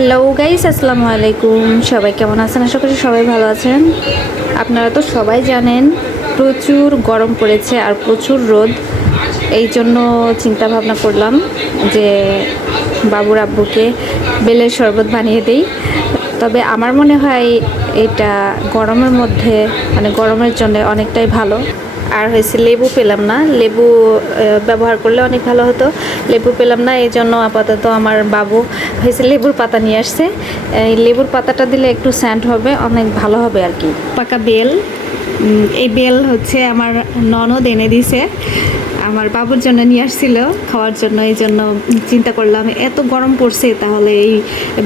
Hello guys আসসালামু আলাইকুম। সবাই কেমন আছেন? আশা করি সবাই ভালো আছেন। আপনারা তো সবাই জানেন, প্রচুর গরম পড়েছে আর প্রচুর রোদ। এই জন্য চিন্তা ভাবনা করলাম যে বাবুর আব্বুকে বেলের শরবত বানিয়ে দেই। তবে আমার মনে হয় এটা গরমের মধ্যে মানে গরমের জন্য অনেকটাই ভালো। আর হয়েছে লেবু পেলাম না। লেবু ব্যবহার করলে অনেক ভালো হতো। লেবু পেলাম না এই জন্য আপাতত আমার বাবু হয়েছে লেবুর পাতা নিয়ে আসছে। এই লেবুর পাতাটা দিলে একটু স্যান্ড হবে, অনেক ভালো হবে আর কি। পাকা বেল এই বেল হচ্ছে আমার ননদ এনে দিছে আমার বাবুর জন্য নিয়ে আসছিল খাওয়ার জন্য এই জন্য চিন্তা করলাম এত গরম পড়ছে তাহলে এই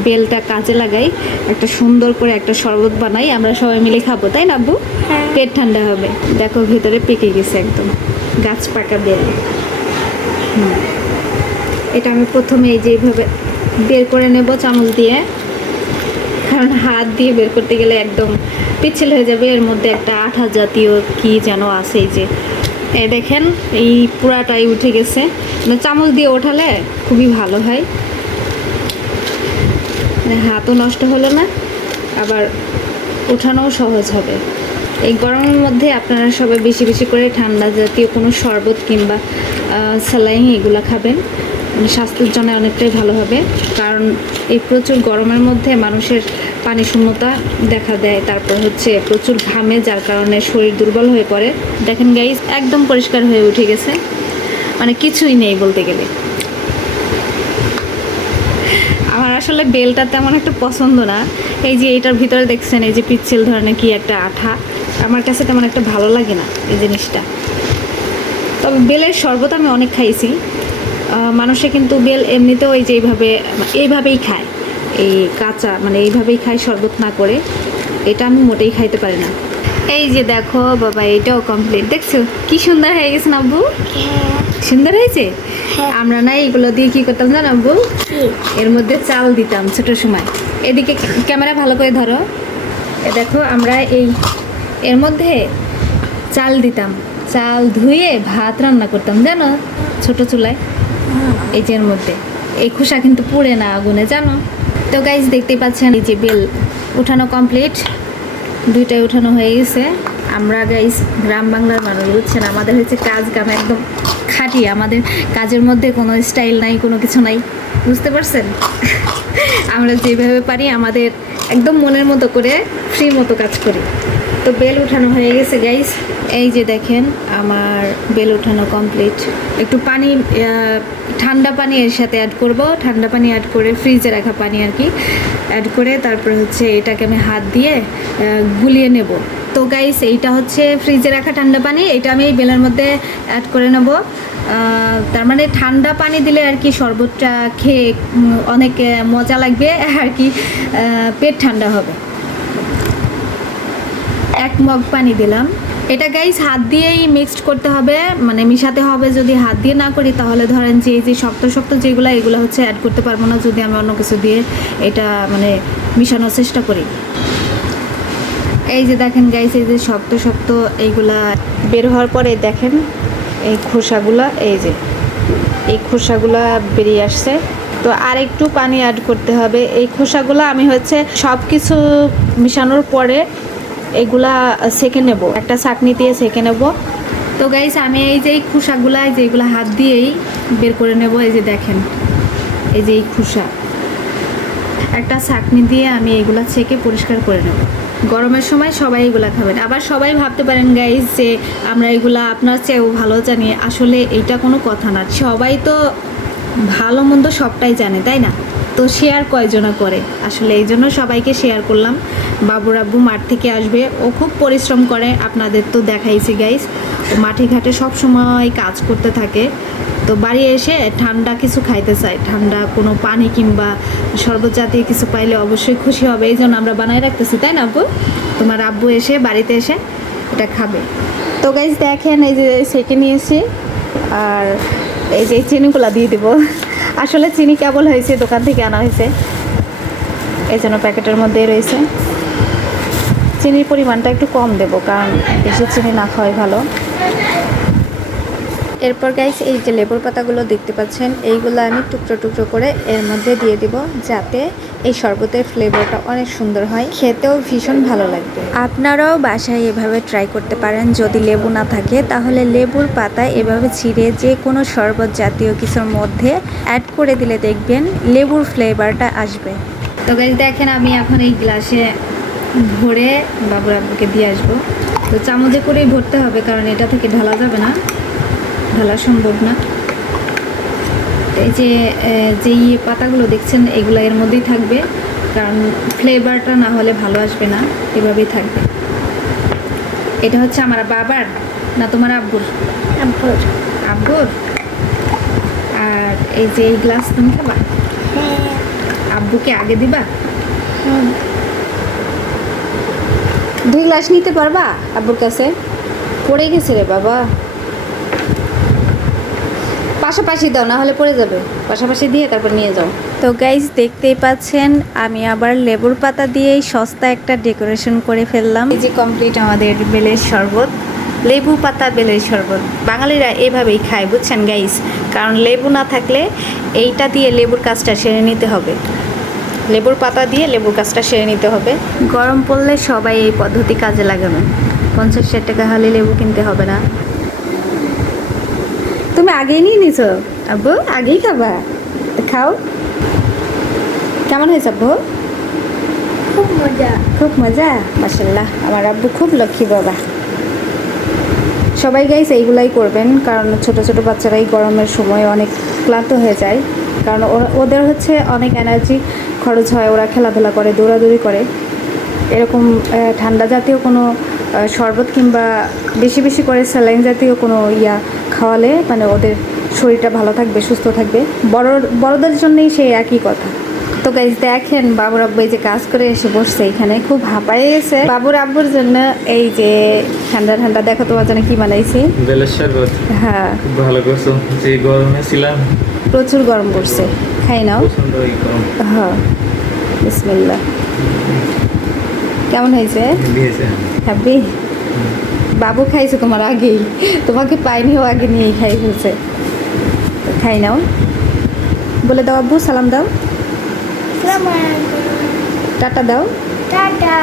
বেলটা কাজে লাগাই একটা সুন্দর করে একটা শরবত বানাই আমরা সবাই মিলে খাব তাই না আব্বু হ্যাঁ। পেট ঠান্ডা হবে দেখো ভিতরে পেকে গেছে একদম গাছ পাকা বেল হুম। এটা আমি প্রথমে এই যে এইভাবে বের করে নেব চামচ দিয়ে কারণ হাত দিয়ে বের করতে গেলে একদম পিচ্ছিল হয়ে যাবে এর মধ্যে একটা আঠা জাতীয় কি যেন আছে এই যে এই দেখেন, এই পুরাটাই উঠে গেছে। মানে চামচ দিয়ে ওঠালে খুবই ভালো হয়। মানে হাতও নষ্ট হলো না, আবার ওঠানোও সহজ হবে। এই গরমের মধ্যে আপনারা সবাই বেশি বেশি করে ঠান্ডা জাতীয় কোনো শরবত কিংবা স্যালাইন এগুলো খাবেন। স্বাস্থ্যের জন্য অনেকটাই ভালো হবে। কারণ এই প্রচুর গরমের মধ্যে মানুষের পানি শূন্যতা দেখা দেয়। তারপর হচ্ছে প্রচুর ঘামে, যার কারণে শরীর দুর্বল হয়ে পড়ে। দেখেন গাইজ একদম পরিষ্কার হয়ে উঠে গেছে। মানে কিছুই নেই বলতে গেলে। আমার আসলে বেলটা তেমন একটা পছন্দ না। এই যে এটার ভিতরে দেখছেন, এই যে পিচ্ছিল ধরনের কি একটা আঠা। আমার কাছে তেমন একটা ভালো লাগে না এই জিনিসটা। তবে বেলের শরবত আমি অনেক খাইছি। মানুষে কিন্তু বেল এমনিতেও এই যে এইভাবে এইভাবেই খায়। এই কাঁচা মানে এইভাবেই খায় শরবত না করে। এটা আমি মোটেই খাইতে পারি না। এই যে দেখো বাবা এটাও কমপ্লিট দেখছ? কি সুন্দর হয়ে গেছে না আব্বু? হ্যাঁ। সুন্দর হয়েছে? আমরা না এইগুলো দিয়ে কি করতাম জানো আব্বু? এর মধ্যে চাল দিতাম ছোট সময়। এদিকে ক্যামেরা ভালো করে ধরো। এ দেখো আমরা এই এর মধ্যে চাল দিতাম। চাল ধুয়ে ভাত রান্না করতাম জানো? ছোট চুলায়। এই যে মধ্যে। এই খোসা কিন্তু পুড়ে না আগুনে, জানো? তো গাইজ দেখতে পাচ্ছেন এই যে বেল উঠানো কমপ্লিট দুইটাই উঠানো হয়ে গেছে। আমরা গাইজ গ্রাম বাংলার মানুষ, বুঝছেন? আমাদের হচ্ছে কাজ কাম একদম খাঁটি। আমাদের কাজের মধ্যে কোনো স্টাইল নাই, কোনো কিছু নাই। বুঝতে পারছেন? আমরা যেভাবে পারি, আমাদের একদম মনের মতো করে ফ্রি মতো কাজ করি। তো বেল উঠানো হয়ে গেছে গাইস এই যে দেখেন, আমার বেল উঠানো কমপ্লিট একটু পানি ঠান্ডা পানি এর সাথে অ্যাড করব। ঠান্ডা পানি অ্যাড করে ফ্রিজে রাখা পানি আর কি অ্যাড করে তারপর হচ্ছে এটাকে আমি হাত দিয়ে গুলিয়ে নেব। তো গাইস এইটা হচ্ছে ফ্রিজে রাখা ঠান্ডা পানি। এটা আমি বেলের মধ্যে অ্যাড করে নেব। তার মানে ঠান্ডা পানি দিলে আর কি শরবতটা খেয়ে অনেক মজা লাগবে। আর কি পেট ঠান্ডা হবে। এক মগ পানি দিলাম। এটা গাইস হাত দিয়েই মিক্সড করতে হবে মানে মিশাতে হবে যদি হাত দিয়ে না করি তাহলে ধরেন যে এই যে শক্ত শক্ত যেগুলো, এগুলো হচ্ছে অ্যাড করতে পারব না যদি আমি অন্য কিছু দিয়ে এটা মানে মিশানোর চেষ্টা করি। এই যে দেখেন গাইস এই যে শক্ত শক্ত এইগুলা বের হওয়ার পরে দেখেন এই খোসাগুলা, এই যে, এই খোসাগুলা বেরিয়ে আসছে। তো আর একটু পানি অ্যাড করতে হবে। এই খোসাগুলো আমি হচ্ছে সব কিছু মিশানোর পরে এগুলা সেকে নেব। একটা চাকনি দিয়ে সেকে নেব। তো গাইস আমি এই যে এই খোসাগুলা যেগুলো হাত দিয়েই বের করে নেব। এই যে দেখেন, এই যে এই খোসা। একটা ছাকনি দিয়ে আমি এগুলা ছেঁকে পরিষ্কার করে নেব। গরমের সময় সবাই এগুলা খাবেন। আবার সবাই ভাবতে পারেন গাইজ যে আমরা এগুলা আপনার চেয়েও ভালো জানি। আসলে এইটা কোনো কথা না। সবাই তো ভালো মন্দ সবটাই জানে, তাই না? তো শেয়ার কয়জনা করে? আসলে এই জন্য সবাইকে শেয়ার করলাম। বাবুর আব্বু মাঠ থেকে আসবে। ও খুব পরিশ্রম করে, আপনাদের তো দেখাইছি গাইস মাঠে ঘাটে সব সময় কাজ করতে থাকে। তো বাড়ি এসে ঠান্ডা কিছু খাইতে চাই ঠান্ডা কোনো পানি কিংবা শরবত জাতীয় কিছু পাইলে অবশ্যই খুশি হবে। এই জন্য আমরা বানায় রাখতেছি, তাই না আব্বু তোমার আব্বু এসে বাড়িতে এসে এটা খাবে। তো গাইজ দেখেন এই যে সেকে নিয়েছি। আর এই যে চিনিগুলা দিয়ে দিব। আসলে চিনি কেবল হয়েছে, দোকান থেকে আনা হয়েছে। এই জন্য প্যাকেটের মধ্যেই রয়েছে। চিনির পরিমাণটা একটু কম দেব, কারণ বেশি চিনি না খাওয়াই ভালো। এরপর গাইস এই যে লেবুর পাতাগুলো দেখতে পাচ্ছেন, এইগুলো আমি টুকরো টুকরো করে এর মধ্যে দিয়ে দিব, যাতে এই শরবতের ফ্লেভারটা অনেক সুন্দর হয়, খেতেও ভীষণ ভালো লাগবে। আপনারাও বাসায় এভাবে ট্রাই করতে পারেন, যদি লেবু না থাকে, তাহলে লেবুর পাতা এভাবে ছিঁড়ে যে কোনো শরবত জাতীয় কিছুর মধ্যে অ্যাড করে দিলে দেখবেন লেবুর ফ্লেভারটা আসবে। তো গাইজ দেখেন আমি এখন এই গ্লাসে ভরে বাবুর আব্বুকে দিয়ে আসব। তো চামচে করেই ভরতে হবে, কারণ এটা থেকে ঢালা যাবে না, ঢালা সম্ভব না। এই যে যেই পাতাগুলো দেখছেন এগুলো এর মধ্যেই থাকবে। কারণ ফ্লেভারটা না হলে ভালো আসবে না এভাবেই থাকবে। এটা হচ্ছে আমার বাবার না তোমার আব্বুর? আব্বুর। আব্বুর? আর এই যে এই গ্লাস তুমি খাবা? আব্বুকে আগে দিবা? দুই গ্লাস নিতে পারবা আব্বুর কাছে? পড়ে গেছে রে বাবা। পাশাপাশি দাও না হলে পড়ে যাবে। পাশাপাশি দিয়ে তারপর নিয়ে যাও। তো গাইজ দেখতেই পাচ্ছেন আমি আবার লেবুর পাতা দিয়েই সস্তা একটা ডেকোরেশন করে ফেললাম। এই যে কমপ্লিট আমাদের বেলের শরবত লেবু পাতা বেলের শরবত। বাঙালিরা এভাবেই খায় বুঝছেন গাইজ কারণ লেবু না থাকলে এইটা দিয়ে লেবুর কাজটা সেরে নিতে হবে। লেবুর পাতা দিয়ে লেবুর কাজটা সেরে নিতে হবে। গরম পড়লে সবাই এই পদ্ধতি কাজে লাগাবেন পঞ্চাশ ষাট টাকা হলে লেবু কিনতে হবে না। তুমি আগেই নিয়ে নিছো। আব্বু আগেই খাবা। খাও। কেমন হয়েছে আব্বু? খুব মজা। খুব মজা? মাসাল্লাহ আমার আব্বু খুব লক্ষ্মী বাবা। সবাই গাইস এইগুলাই করবেন কারণ ছোট ছোট বাচ্চারা এই গরমের সময় অনেক ক্লান্ত হয়ে যায়। কারণ ওদের হচ্ছে অনেক এনার্জি খরচ হয় ওরা খেলাধুলা করে দৌড়াদৌড়ি করে। এরকম ঠান্ডা জাতীয় কোনো শরবত কিংবা বেশি বেশি করে স্যালাইন জাতীয় কোনো ইয়া খাওয়ালে মানে ওদের শরীরটা ভালো থাকবে সুস্থ থাকবে। বড় বড়দের জন্যই সেই একই কথা। তো গাইজ দেখেন বাবুর আব্বু এই যে কাজ করে এসে বসছে এখানে খুব হাঁপায়ে গেছে। বাবুর আব্বুর জন্য এই যে ঠান্ডা ঠান্ডা দেখো তোমার জন্য কি বানাইছি। বেলের শরবত? হ্যাঁ। খুব ভালো করছ। যে গরমে ছিলাম প্রচুর গরম পড়ছে। খাই নাও। হ্যাঁ বিসমিল্লা কেমন হয়েছে। হ্যাপি বাবু খাইছে তোমার আগেই। তোমাকে পাইনি ও আগে নিয়েই খাই ফেলছে। খাই নাও। বলে দাও আব্বু সালাম দাও। টাটা দাও। টাটা।